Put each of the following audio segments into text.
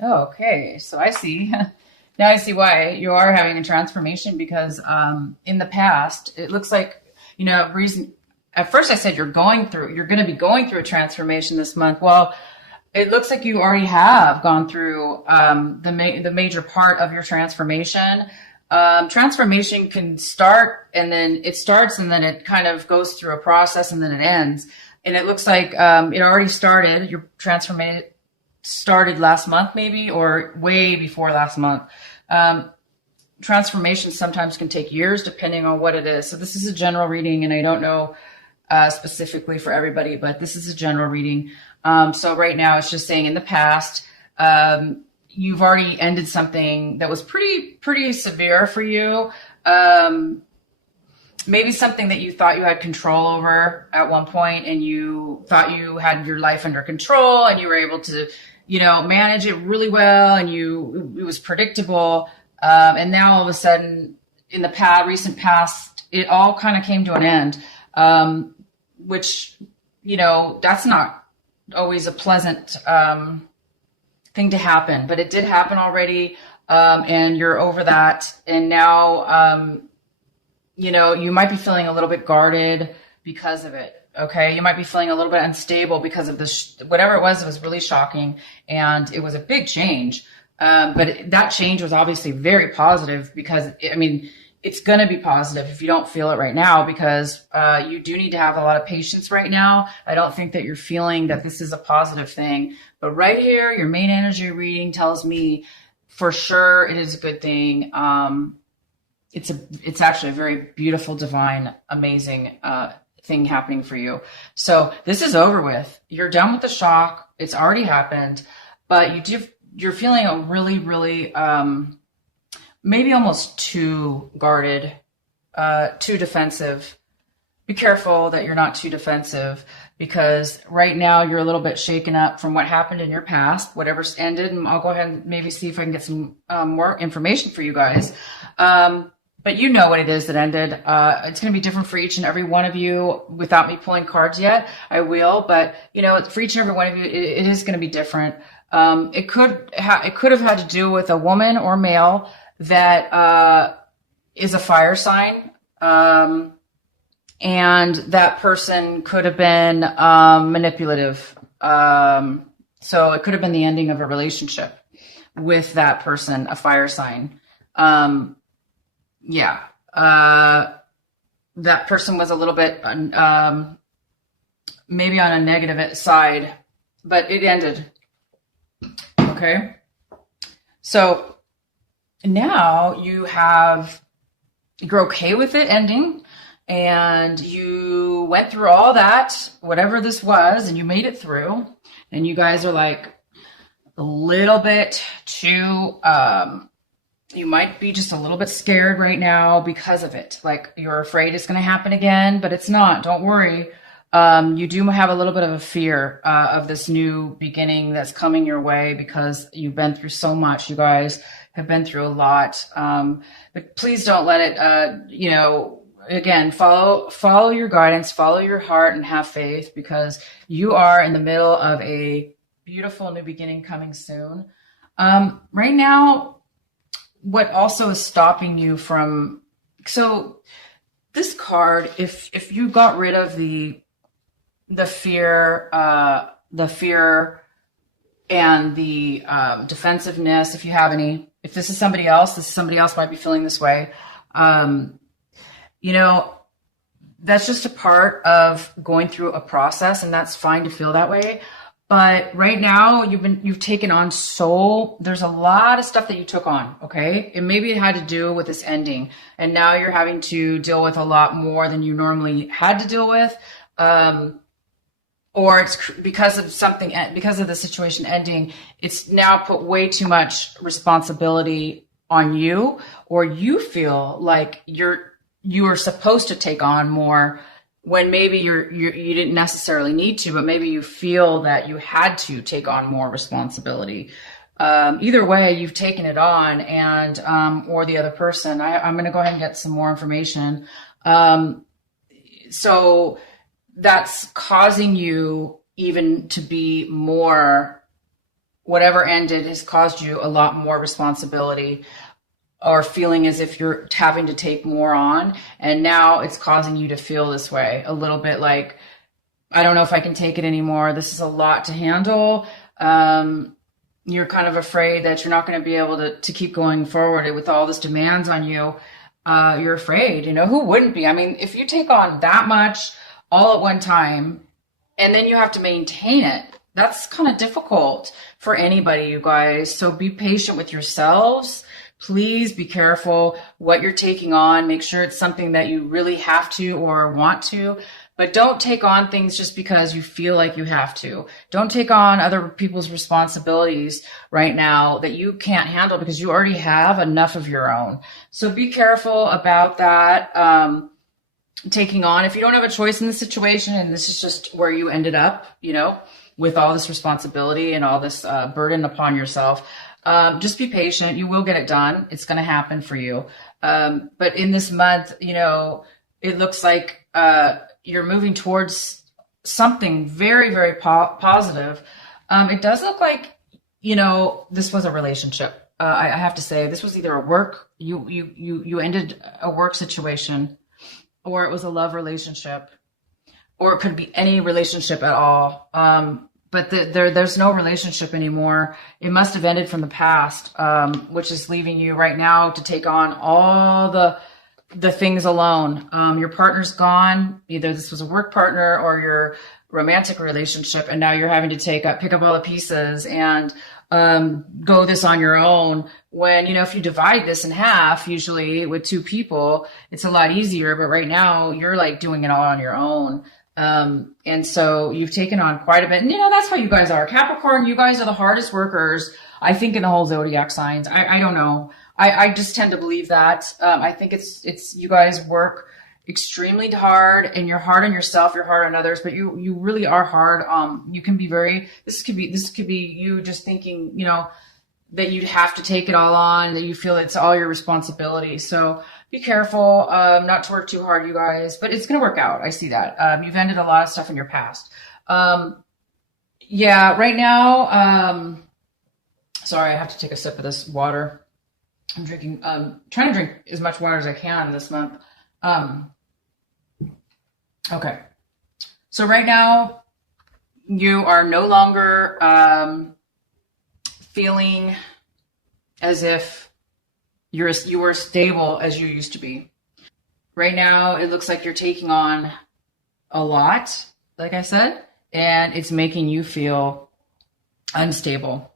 Oh, okay. So I see. Now I see why you are having a transformation because in the past, it looks like, reason. At first I said you're going to be going through a transformation this month. Well, it looks like you already have gone through the major part of your transformation. Transformation can start and then it starts and then it kind of goes through a process and then it ends. And it looks like it already started. Your transformation started last month, maybe, or way before last month. Transformations sometimes can take years depending on what it is. So this is a general reading, and I don't know specifically for everybody, but this is a general reading. So right now it's just saying in the past, you've already ended something that was pretty severe for you. Maybe something that you thought you had control over at one point, and you thought you had your life under control and you were able to, manage it really well, and it was predictable. And now all of a sudden in the recent past, it all kind of came to an end, which, that's not always a pleasant, thing to happen, but it did happen already. And you're over that. And now, you might be feeling a little bit guarded because of it. Okay. You might be feeling a little bit unstable because of this, whatever it was really shocking. And it was a big change. But that change was obviously very positive because it's going to be positive if you don't feel it right now, because, you do need to have a lot of patience right now. I don't think that you're feeling that this is a positive thing, but right here, your main energy reading tells me for sure it is a good thing. It's actually a very beautiful, divine, amazing, thing happening for you. So this is over with. You're done with the shock. It's already happened, but you're feeling a really, really, maybe almost too guarded, too defensive. Be careful that you're not too defensive, because right now you're a little bit shaken up from what happened in your past, whatever's ended. And I'll go ahead and maybe see if I can get some more information for you guys. But you know what it is that ended. It's going to be different for each and every one of you. Without me pulling cards yet, I will. But for each and every one of you, it is going to be different. It could have had to do with a woman or male that is a fire sign, and that person could have been manipulative. So it could have been the ending of a relationship with that person, a fire sign. Yeah. That person was a little bit, maybe on a negative side, but it ended. Okay. So now you're okay with it ending, and you went through all that, whatever this was, and you made it through, and you guys are like a little bit too, you might be just a little bit scared right now because of it. Like you're afraid it's going to happen again, but it's not. Don't worry. You do have a little bit of a fear of this new beginning that's coming your way, because you've been through so much. You guys have been through a lot. But please don't let it, again, follow your guidance, follow your heart, and have faith, because you are in the middle of a beautiful new beginning coming soon. Right now, what also is stopping you from, so this card, if you got rid of the fear and the defensiveness, if you have any, if this is somebody else might be feeling this way. That's just a part of going through a process, and that's fine to feel that way. But right now you've taken on there's a lot of stuff that you took on. Okay. And maybe it had to do with this ending, and now you're having to deal with a lot more than you normally had to deal with. Or it's because of the situation ending, it's now put way too much responsibility on you, or you feel like you are supposed to take on more when maybe you didn't necessarily need to, but maybe you feel that you had to take on more responsibility. Either way, you've taken it on, and or the other person. I'm going to go ahead and get some more information. So that's causing you even to be more whatever ended has caused you a lot more responsibility, or feeling as if you're having to take more on. And now it's causing you to feel this way a little bit, like, I don't know if I can take it anymore. This is a lot to handle. You're kind of afraid that you're not going to be able to keep going forward with all this demands on you. You're afraid, who wouldn't be? I mean, if you take on that much all at one time and then you have to maintain it, that's kind of difficult for anybody, you guys. So be patient with yourselves. Please be careful what you're taking on. Make sure it's something that you really have to or want to. But don't take on things just because you feel like you have to. Don't take on other people's responsibilities right now that you can't handle, because you already have enough of your own. So be careful about that. Taking on, if you don't have a choice in the situation, and this is just where you ended up, with all this responsibility and all this burden upon yourself, just be patient. You will get it done. It's going to happen for you. But in this month, it looks like you're moving towards something very, very positive. It does look like, this was a relationship. I have to say, this was either a work, you ended a work situation, or it was a love relationship, or it could be any relationship at all. But there's no relationship anymore. It must have ended from the past, which is leaving you right now to take on all the things alone. Your partner's gone. Either this was a work partner or your romantic relationship, and now you're having to pick up all the pieces and go this on your own. When, if you divide this in half, usually with two people, it's a lot easier. But right now you're like doing it all on your own. And so you've taken on quite a bit. And that's how you guys are. Capricorn, you guys are the hardest workers, I think, in the whole zodiac signs. I don't know. I just tend to believe that. I think it's you guys work extremely hard, and you're hard on yourself, you're hard on others, but you really are hard. You can be this could be you just thinking, that you'd have to take it all on, that you feel it's all your responsibility. So be careful, not to work too hard, you guys, but it's going to work out. I see that. You've ended a lot of stuff in your past. Yeah, right now, sorry, I have to take a sip of this water. I'm drinking, trying to drink as much water as I can this month. Okay. So right now you are no longer, feeling as if you were stable as you used to be. Right now, it looks like you're taking on a lot, like I said, and it's making you feel unstable.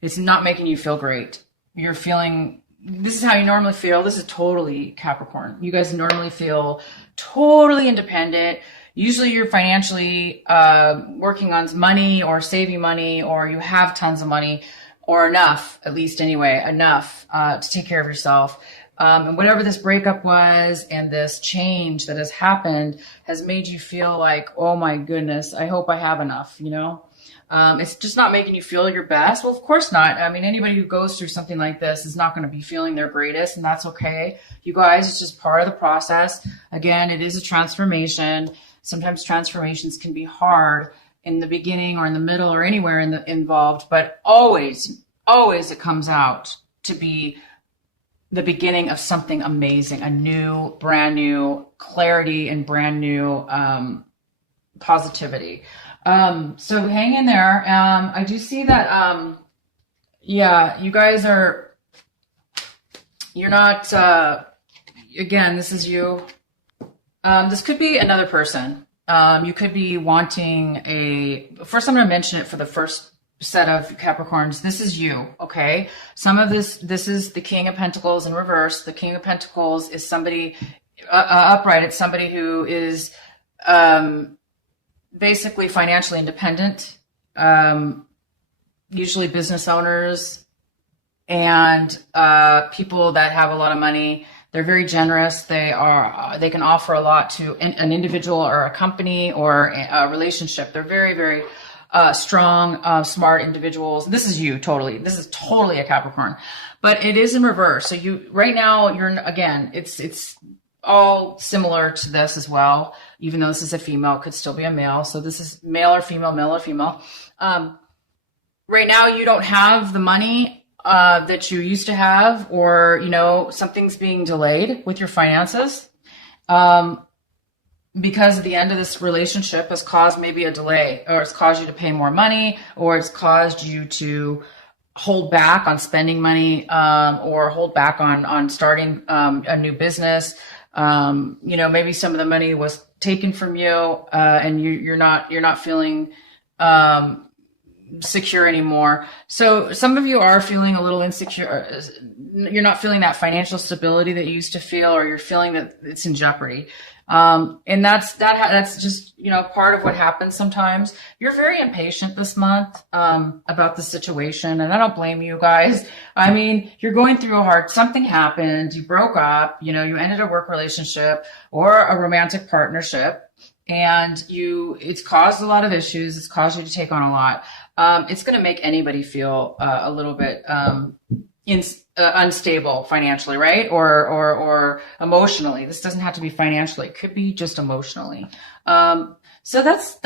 It's not making you feel great. You're feeling, this is how you normally feel. This is totally Capricorn. You guys normally feel totally independent. Usually you're financially working on money or saving money, or you have tons of money, or enough, at least anyway, enough to take care of yourself. And whatever this breakup was and this change that has happened has made you feel like, oh my goodness, I hope I have enough, It's just not making you feel your best. Well, of course not. I mean, anybody who goes through something like this is not going to be feeling their greatest, and that's okay. You guys, it's just part of the process. Again, it is a transformation. Sometimes transformations can be hard in the beginning or in the middle or anywhere involved, but always it comes out to be the beginning of something amazing, a brand new clarity and brand new positivity. So hang in there. I do see that, yeah, you guys you're not, again, this is you. This could be another person. You could be wanting first I'm going to mention it for the first set of Capricorns. This is you, okay? Some of this is the King of Pentacles in reverse. The King of Pentacles is somebody upright. It's somebody who is basically financially independent, usually business owners and people that have a lot of money. They're very generous. They can offer a lot to an individual or a company or a relationship. They're very, very strong, smart individuals. This is you totally. This is totally a Capricorn, but it is in reverse. So right now again, it's all similar to this as well. Even though this is a female, it could still be a male. So this is male or female, male or female. right now you don't have the money that you used to have, or, something's being delayed with your finances. Because the end of this relationship has caused maybe a delay, or it's caused you to pay more money, or it's caused you to hold back on spending money, or hold back on starting a new business. Maybe some of the money was taken from you, and you're not feeling secure anymore. So some of you are feeling a little insecure. You're not feeling that financial stability that you used to feel, or you're feeling that it's in jeopardy. And that's just, part of what happens sometimes. You're very impatient this month, about the situation. And I don't blame you guys. I mean, you're going through something happened, you broke up, you ended a work relationship or a romantic partnership, and it's caused a lot of issues. It's caused you to take on a lot. It's going to make anybody feel, a little bit, unstable financially, right? Or emotionally. This doesn't have to be financially. It could be just emotionally. So that's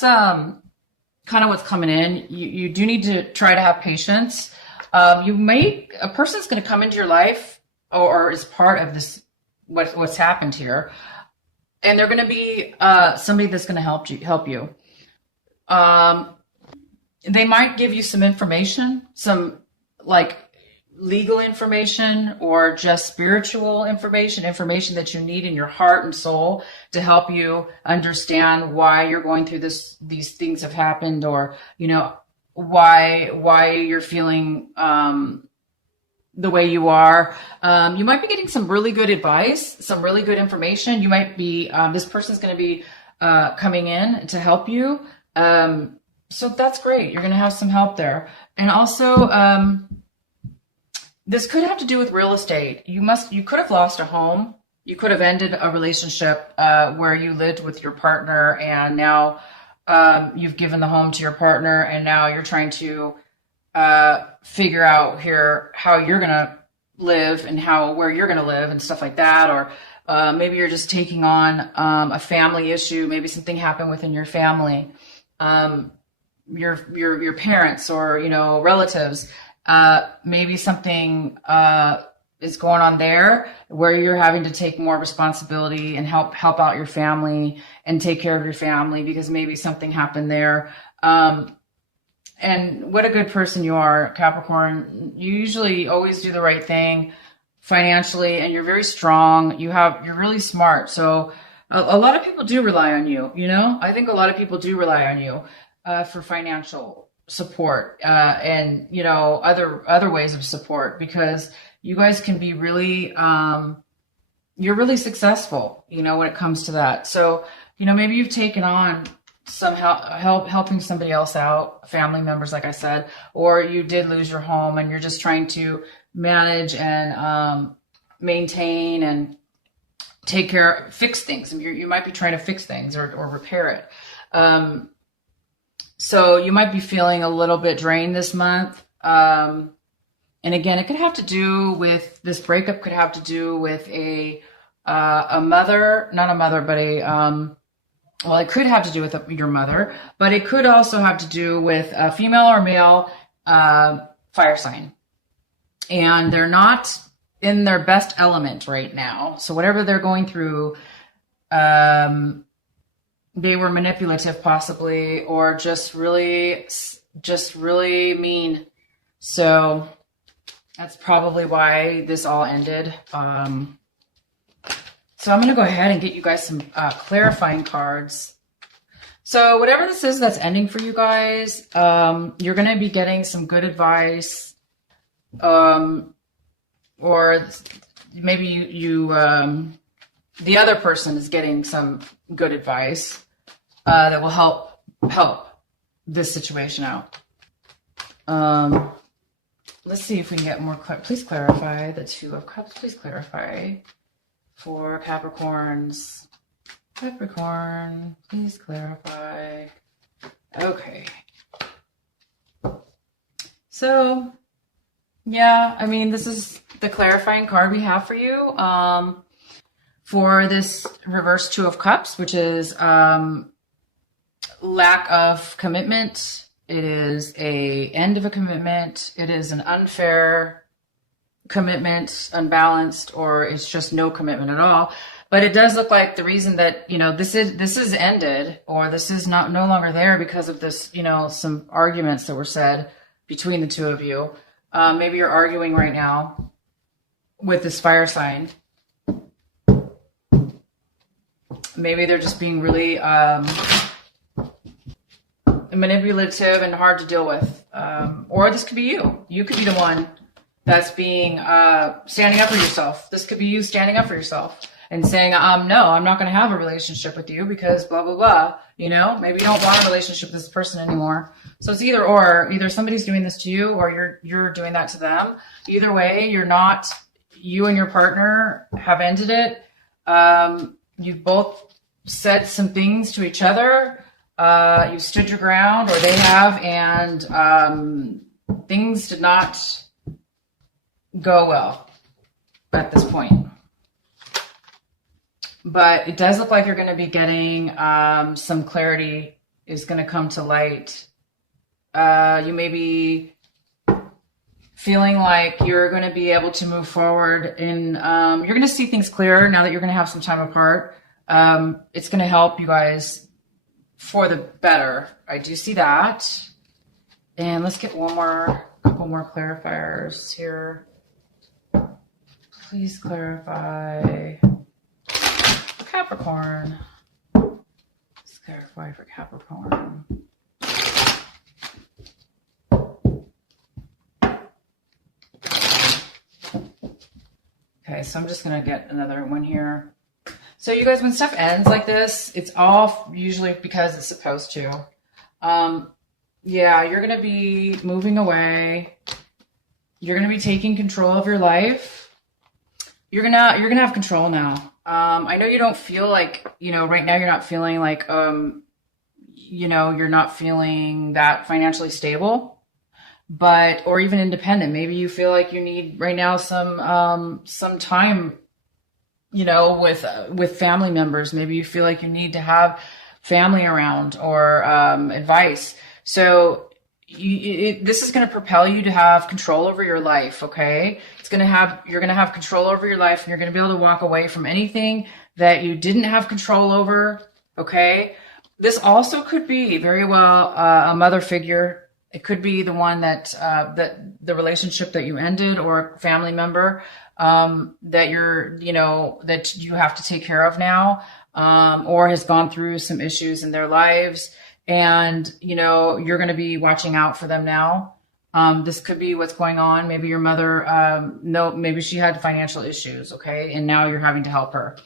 kind of what's coming in. You do need to try to have patience. A person's going to come into your life, or is part of this, what's happened here. And they're going to be, somebody that's going to help you. They might give you some information, some like legal information, or just spiritual information that you need in your heart and soul to help you understand why you're going through these things have happened, or, why you're feeling, the way you are. You might be getting some really good advice, some really good information. You might be, this person's going to be, coming in to help you. So that's great. You're going to have some help there. And also, this could have to do with real estate. You could have lost a home. You could have ended a relationship, where you lived with your partner, and now, you've given the home to your partner, and now you're trying to, figure out here how you're going to live and where you're going to live and stuff like that. Or, maybe you're just taking on, a family issue. Maybe something happened within your family. Your parents, or, relatives, maybe something, is going on there where you're having to take more responsibility and help out your family and take care of your family, because maybe something happened there. And what a good person you are, Capricorn. You usually always do the right thing financially, and you're very strong. You're really smart. So a lot of people do rely on you, I think a lot of people do rely on you, for financial support, and, other ways of support, because you guys can be really, you're really successful, when it comes to that. So, maybe you've taken on some helping somebody else out, family members, like I said, or you did lose your home and you're just trying to manage and, maintain and fix things. And you might be trying to fix things or repair it. So you might be feeling a little bit drained this month. And again, it could have to do with this breakup, could have to do with a mother, not a mother, but it could have to do with your mother, but it could also have to do with a female or male, fire sign. And they're not in their best element right now. So whatever they're going through, they were manipulative possibly, or just really mean. So that's probably why this all ended. So I'm going to go ahead and get you guys some clarifying cards. So whatever this is that's ending for you guys, you're going to be getting some good advice. Or maybe you the other person is getting some good advice that will help this situation out. Let's see if we can get more. Please clarify the Two of Cups. Please clarify for Capricorns. Capricorn, please clarify. Okay. So, yeah, I mean, this is the clarifying card we have for you for this reverse Two of Cups, which is lack of commitment, It is a end of a commitment. It is an unfair commitment, unbalanced, or it's just no commitment at all. But it does look like the reason that, you know, this is ended, or this is no longer there because of this, you know, some arguments that were said between the two of you. Maybe you're arguing right now with this fire sign. Maybe they're just being really manipulative and hard to deal with. Or this could be you. You could be the one that's being standing up for yourself. This could be you standing up for yourself and saying, no, I'm not going to have a relationship with you because blah, blah, blah. You know, maybe you don't want a relationship with this person anymore. So it's either or. Either somebody's doing this to you or you're doing that to them. Either way, you and your partner have ended it. You've both said some things to each other. You've stood your ground, or they have, and things did not go well at this point. But it does look like you're going to be getting some clarity is going to come to light. You may be feeling like you're going to be able to move forward, and you're going to see things clearer now that you're going to have some time apart. It's going to help you guys for the better. I do see that. And let's get couple more clarifiers here. Please clarify for Capricorn. Let's clarify for Capricorn. Okay, so I'm just going to get another one here. So you guys, when stuff ends like this, it's all usually because it's supposed to. Yeah, you're going to be moving away. You're going to be taking control of your life. You're going to have control now. I know you don't feel like, you know, right now you're not feeling like, you know, you're not feeling that financially stable, or even independent. Maybe you feel like you need right now some time, you know, with family members. Maybe you feel like you need to have family around, or advice. So this is going to propel you to have control over your life. Okay. You're going to have control over your life, and you're going to be able to walk away from anything that you didn't have control over. Okay. This also could be very well a mother figure. It could be the one that the relationship that you ended, or a family member that that you have to take care of now, or has gone through some issues in their lives, and you're going to be watching out for them now. This could be what's going on. Maybe your mother, maybe she had financial issues, okay, and now you're having to help her.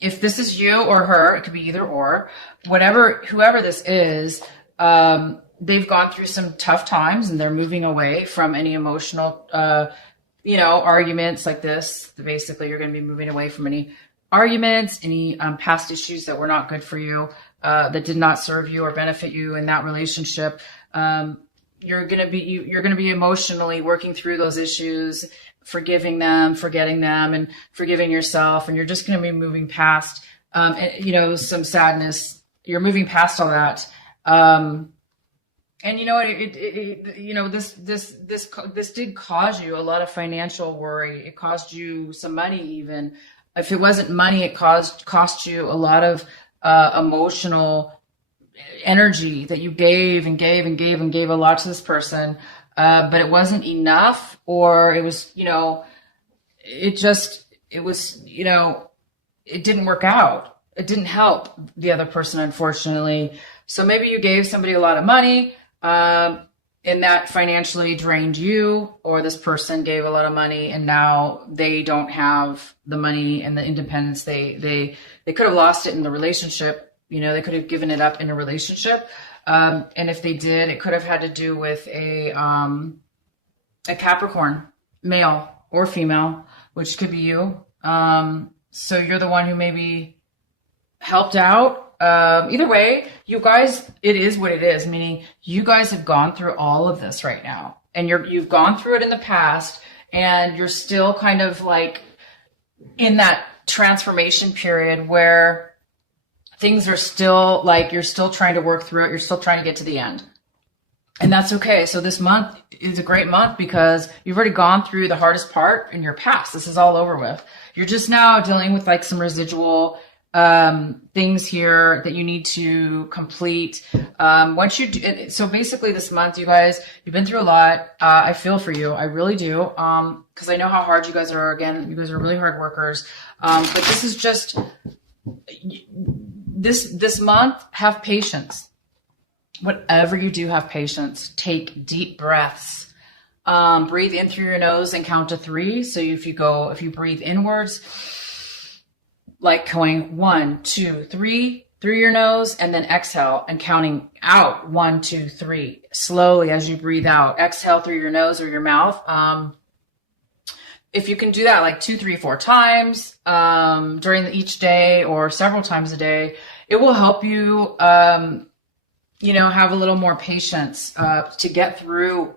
If this is you or her, it could be either or. Whoever this is, they've gone through some tough times, and they're moving away from any emotional, arguments like this. Basically, you're going to be moving away from any arguments, any past issues that were not good for you, that did not serve you or benefit you in that relationship. You're going to be emotionally working through those issues, forgiving them, forgetting them, and forgiving yourself. And you're just going to be moving past, some sadness. You're moving past all that. And you know what? This did cause you a lot of financial worry. It caused you some money, even. If it wasn't money, it cost you a lot of emotional energy that you gave and gave and gave and gave a lot to this person, but it wasn't enough, or it was, it didn't work out. It didn't help the other person, unfortunately. So maybe you gave somebody a lot of money, and that financially drained you, or this person gave a lot of money and now they don't have the money and the independence. They could have lost it in the relationship. They could have given it up in a relationship. And if they did, it could have had to do with a Capricorn, male or female, which could be you. So you're the one who maybe helped out. Either way, you guys, it is what it is, meaning you guys have gone through all of this right now, and you've gone through it in the past, and you're still kind of like in that transformation period where things are still like, you're still trying to work through it. You're still trying to get to the end. And that's okay. So this month is a great month because you've already gone through the hardest part in your past. This is all over with. You're just now dealing with like some residual things here that you need to complete. Once you do, so basically this month, you guys, you've been through a lot. I feel for you. I really do. Cause I know how hard you guys are. Again, you guys are really hard workers. But this is just this month, have patience. Whatever you do, have patience. Take deep breaths. Breathe in through your nose and count to 3. So if you breathe inwards, like going 1, 2, 3 through your nose, and then exhale and counting out 1, 2, 3 slowly as you breathe out. Exhale through your nose or your mouth. If you can do that like 2, 3, 4 times during each day or several times a day, it will help you, have a little more patience to get through